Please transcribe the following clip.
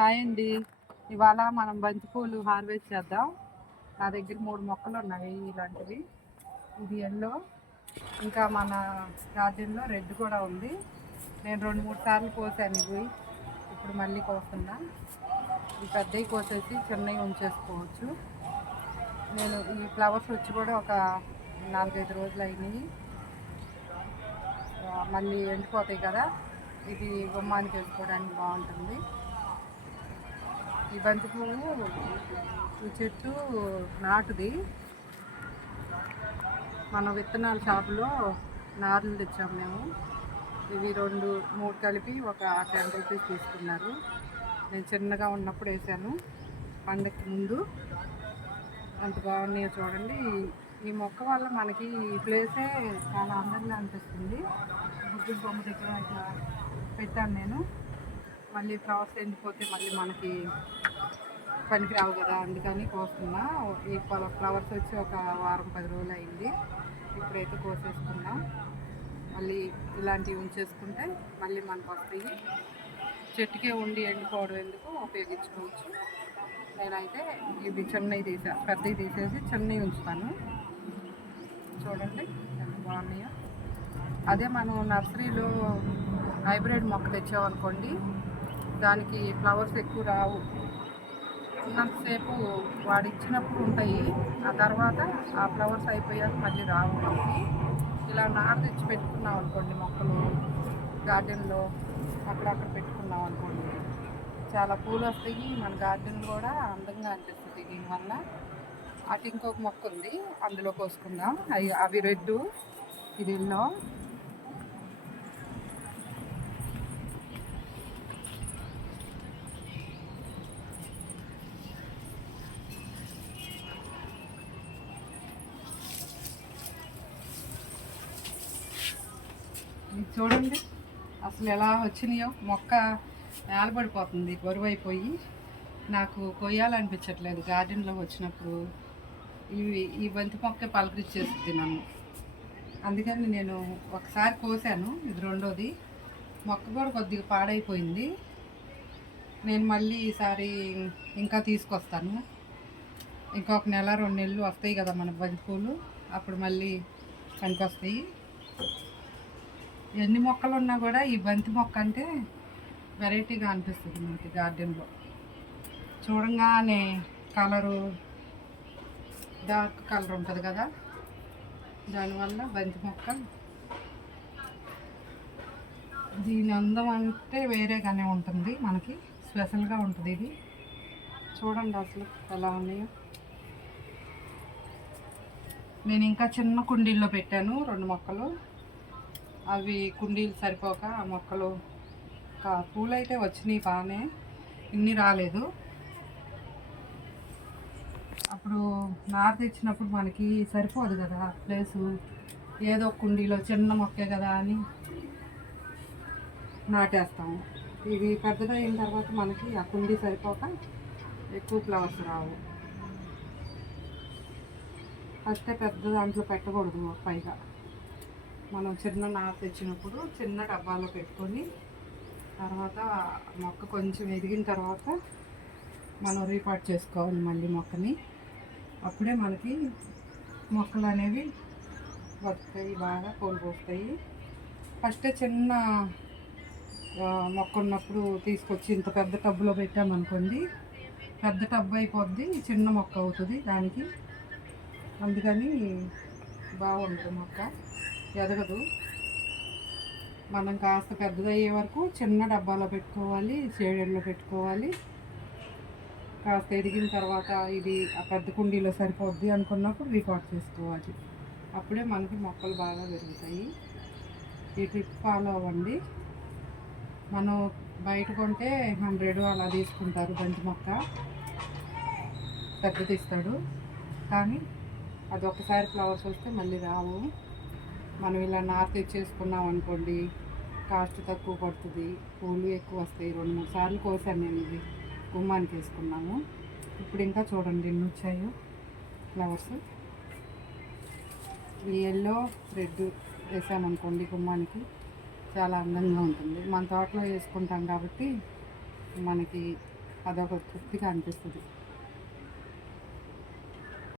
Hi అండి. ఇవాళ మనం బంతిపూలు హార్వెస్ట్ చేద్దాం. నా దగ్గర మూడు మొక్కలు ఉన్నాయి ఇలాంటివి. ఇది ఎల్లో ఇంకా మన గార్డెన్లో రెడ్ కూడా ఉంది. నేను రెండు మూడు సార్లు కోసాను ఇవి. ఇప్పుడు మళ్ళీ కోస్తున్నా. ఈ పెద్దవి కోసేసి చిన్నవి ఉంచేసుకోవచ్చు. నేను ఈ ఫ్లవర్స్ వచ్చి కూడా ఒక నాలుగైదు రోజులు అయినాయి. మళ్ళీ ఎండిపోతాయి కదా. ఇది గుమ్మానికి వేసుకోవడానికి బాగుంటుంది. ఈ బంతి పువ్వు ఈ చెట్టు నాటుది. మన విత్తనాల షాపులో నారులు తెచ్చాము మేము. ఇవి రెండు మూడు కలిపి ఒక టెన్ రూపీస్ తీసుకున్నారు. నేను చిన్నగా ఉన్నప్పుడు వేసాను. పండగకి ముందు అంత బాగున్నాయో చూడండి. ఈ- మొక్క వల్ల మనకి ఈ ప్లేసే చాలా అందంగా అనిపిస్తుంది. బుద్ధుడు బొమ్మ దగ్గర ఇట్లా పెట్టాను నేను. మళ్ళీ ఫ్లవర్స్ ఎండిపోతే మళ్ళీ మనకి పనికి రావు కదా అందుకని కోస్తున్నా. ఈ ఫ్లవర్స్ వచ్చి ఒక వారం పది రోజులు అయింది. ఇప్పుడైతే కోసేసుకున్నాం. మళ్ళీ ఇలాంటివి ఉంచేసుకుంటే మళ్ళీ మనకు వస్తాయి. చెట్టుకే ఉండి ఎండిపోవడం ఎందుకు ఉపయోగించుకోవచ్చు. నేనైతే ఇవి చెన్నై తీసా పెద్దవి తీసేసి చెన్నై ఉంచుతాను. చూడండి ఎంత బాగున్నాయో. అదే మనం నర్సరీలో హైబ్రిడ్ మొక్క తెచ్చామనుకోండి దానికి ఫ్లవర్స్ ఎక్కువ రావు. ఉన్నంతసేపు వాడు ఇచ్చినప్పుడు ఉంటాయి. ఆ తర్వాత ఆ ఫ్లవర్స్ అయిపోయాక మళ్ళీ రావు. మనకి ఇలా నారు తెచ్చి పెట్టుకున్నాం అనుకోండి మొక్కలు. గార్డెన్లో అక్కడక్కడ పెట్టుకున్నాం అనుకోండి. చాలా పూలు వస్తాయి. మన గార్డెన్ కూడా అందంగా అనిపిస్తుంది. దీనివల్ల అటు ఇంకొక మొక్క ఉంది. అందులో కోసుకుందాం. అవి అవి రెడ్ ఇది ఎల్లో ఇది చూడండి. అసలు ఎలా వచ్చినాయో మొక్క నేలబడిపోతుంది బరువు అయిపోయి నాకు కొయ్యాలనిపించట్లేదు గార్డెన్లో వచ్చినప్పుడు. ఇవి ఈ బంతి మొక్క పలకరించేస్తుంది నన్ను. అందుకని నేను ఒకసారి కోసాను ఇది రెండోది. మొక్క కూడా కొద్దిగా పాడైపోయింది. నేను మళ్ళీ ఈసారి ఇంకా తీసుకొస్తాను. ఇంకొక నెల రెండు నెలలు వస్తాయి కదా మన బంతిపూలు అప్పుడు మళ్ళీ పనికొస్తాయి. ఎన్ని మొక్కలు ఉన్నా కూడా ఈ బంతి మొక్క అంటే వెరైటీగా అనిపిస్తుంది మనకి గార్డెన్లో. చూడంగానే కలరు డార్క్ కలర్ ఉంటుంది కదా దానివల్ల బంతి మొక్క దీని అందం అంటే వేరేగానే ఉంటుంది మనకి స్పెషల్గా ఉంటుంది ఇది. చూడండి అసలు ఎలా ఉన్నాయో. నేను ఇంకా చిన్న కుండీల్లో పెట్టాను రెండు మొక్కలు. అవి కుండీలు సరిపోక ఆ మొక్కలు పూలు అయితే వచ్చినాయి బాగానే ఇన్ని రాలేదు. అప్పుడు నారు తెచ్చినప్పుడు మనకి సరిపోదు కదా ప్లేసు ఏదో కుండీలో చిన్న మొక్కే కదా అని నాటేస్తాము. ఇది పెద్దగా అయిన తర్వాత మనకి ఆ కుండీ సరిపోక ఎక్కువ ఫ్లవర్స్ రావు. ఫస్ట్ పెద్ద దాంట్లో పెట్టకూడదు పైగా. మనం చిన్న నార తెచ్చినప్పుడు చిన్న డబ్బాలో పెట్టుకొని తర్వాత మొక్క కొంచెం ఎదిగిన తర్వాత మనం రీపాట్ చేసుకోవాలి మళ్ళీ మొక్కని. అప్పుడే మనకి మొక్కలు అనేవి బతుకుతాయి బాగా కోల్పోతాయి ఫస్ట్ చిన్న మొక్క ఉన్నప్పుడు తీసుకొచ్చి ఇంత పెద్ద టబ్బులో పెట్టామనుకోండి పెద్ద టబ్బు అయిపోద్ది చిన్న మొక్క అవుతుంది దానికి. అందుకని బాగుంటుంది మొక్క. ఎదగదు. మనం కాస్త పెద్దదయ్యే వరకు చిన్న డబ్బాలో పెట్టుకోవాలి షేడెడ్లో పెట్టుకోవాలి. కాస్త ఎదిగిన తర్వాత ఇది ఆ పెద్ద కుండీలో సరిపోద్ది అనుకున్నప్పుడు రికార్డ్ చేసుకోవాలి. అప్పుడే మనకి మొక్కలు బాగా పెరుగుతాయి. ఈ ట్రిప్ ఫాలో అవ్వండి. మనం బయట కొంటే హండ్రెడ్ అలా తీసుకుంటారు బంతి మొక్క. పెద్దది ఇస్తాడు. కానీ అది ఒకసారి ఫ్లవర్స్ వస్తే మళ్ళీ రావు. మనం ఇలా నార్త్ ఇచ్చేసుకున్నాం అనుకోండి కాస్ట్ తక్కువ పడుతుంది పూలు ఎక్కువ వస్తాయి. రెండు మూడు సార్లు కోసాను నేను ఇది గుమ్మానికి వేసుకున్నాము. ఇప్పుడు ఇంకా చూడండి ఎన్ని వచ్చాయో ఫ్లవర్స్. ఎల్లో రెడ్ వేసాను అనుకోండి గుమ్మానికి. చాలా అందంగా ఉంటుంది. మన తోటలో వేసుకుంటాం కాబట్టి మనకి అదొక తృప్తిగా అనిపిస్తుంది.